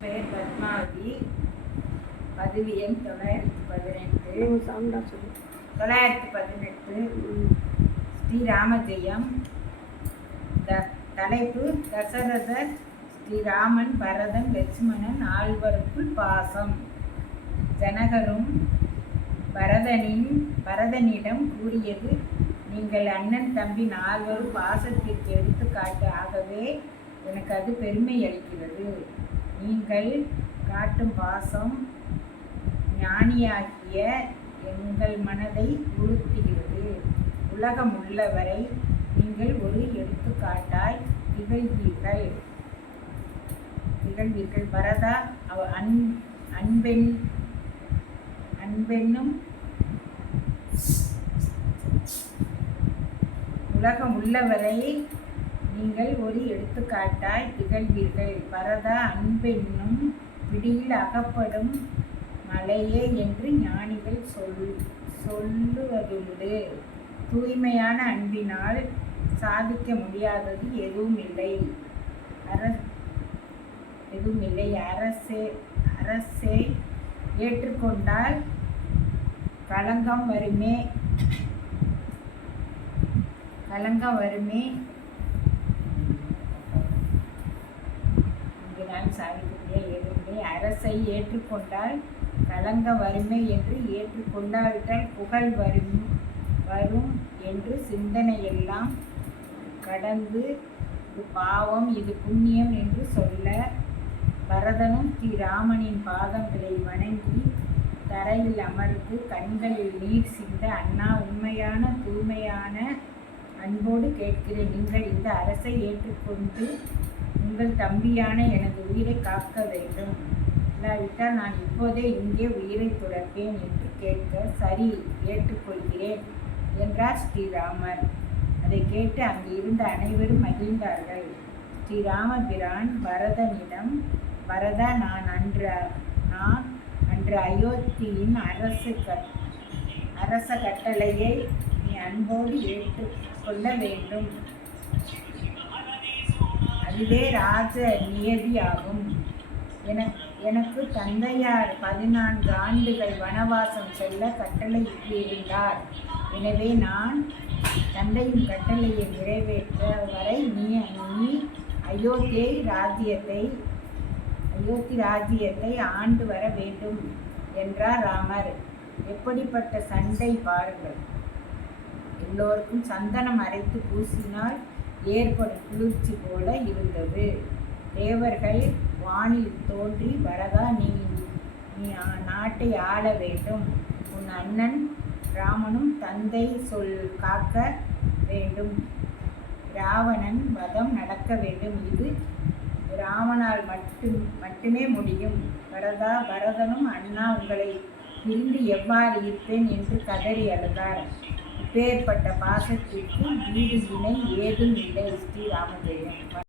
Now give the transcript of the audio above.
பெயர் பத்மாவதி. பதிவு எண் 918. ஸ்ரீராமஜெயம். தலைப்பு: தசரதர் ஸ்ரீராமன், பரதன், லட்சுமணன் ஆழ்வருக்குள் பாசம். ஜனகரும் பரதனிடம் கூறியது: நீங்கள் அண்ணன் தம்பி நால்வரும் பாசத்திற்கு எடுத்துக்காட்டு. ஆகவே எனக்கு அது பெருமை அளிக்கிறது. நீங்கள் காட்டும் பாசம் ஞானியாகிய எங்கள் மனதை உறுத்துகிறது. உலகம் உள்ளவரை நீங்கள் ஒரு எடுத்துக்காட்டாய் திகழ்வீர்கள். பரதா, அன்பென்னும் உலகம் உள்ளவரை நீங்கள் ஒரு எடுத்துக்காட்டாய் திகழ்வீர்கள். பரதா, அன்பென்னும் பிடியில் அகப்படும் மலையே என்று ஞானிகள் சொல்லுவதுண்டு. தூய்மையான அன்பினால் சாதிக்க முடியாதது எதுவும் இல்லை. அரசே ஏற்றுக்கொண்டால் களங்கம் வருமே. அரசை ஏற்றுக்கொண்டால் களங்க வருமே என்று ஏற்றுக்கொண்டாவிட்டால் புகழ் வரும் என்று சிந்தனையெல்லாம் கடந்து இது பாவம், இது புண்ணியம் என்று சொல்ல, பரதனும் ஸ்ரீராமனின் பாதங்களை வணங்கி தரையில் அமர்ந்து கண்களில் நீர் சிந்த, அண்ணா, உண்மையான தூய்மையான அன்போடு கேட்கிறேன். நீங்கள் இந்த அரசை ஏற்றுக்கொண்டு உங்கள் தம்பியான எனது உயிரை காக்க வேண்டும். இல்லாவிட்டால் நான் இப்போதே இங்கே உயிரை துறப்பேன் என்று கேட்க, சரி, ஏற்றுக்கொள்கிறேன் என்றார் ஸ்ரீராமர். அதை கேட்டு அங்கு இருந்த அனைவரும் மகிழ்ந்தார்கள். ஸ்ரீராமபிரான் பரதனிடம்: பரதா, நான் அன்று அயோத்தியின் அரச கட்டளையை நீ அன்போடு ஏற்றுக்கொள்ள வேண்டும். அதுவே ராஜ நியதியாகும். எனக்கு தந்தையார் 14 ஆண்டுகள் வனவாசம் செல்ல கட்டளையிட்டிருந்தார். எனவே நான் தந்தையின் கட்டளையை நிறைவேற்ற வரை நீ அயோத்தி ராஜ்யத்தை ஆண்டு வர வேண்டும் என்றார் ராமர். எப்படிப்பட்ட சண்டை பாருங்கள்! எல்லோருக்கும் சந்தனம் அரைத்து பூசினால் ஏற்படும் குளிர்ச்சி போல இருந்தது. தேவர்கள் வானில் தோன்றி, பரதா, நீ நாட்டை ஆள வேண்டும். உன் அண்ணன் ராமனும் தந்தை சொல் காக்க வேண்டும். ராவணன் வதம் நடக்க வேண்டும். இது ராமனால் மட்டுமே முடியும். பரதா, பரதனும் அண்ணா, உங்களை பிரிந்து எவ்வாறு இருப்பேன் என்று கதறி அழுதார். இப்பேற்பட்ட பாசத்திற்கு ஈடு இணை ஏதும் இல்லை. ஸ்ரீராமஜெயம்.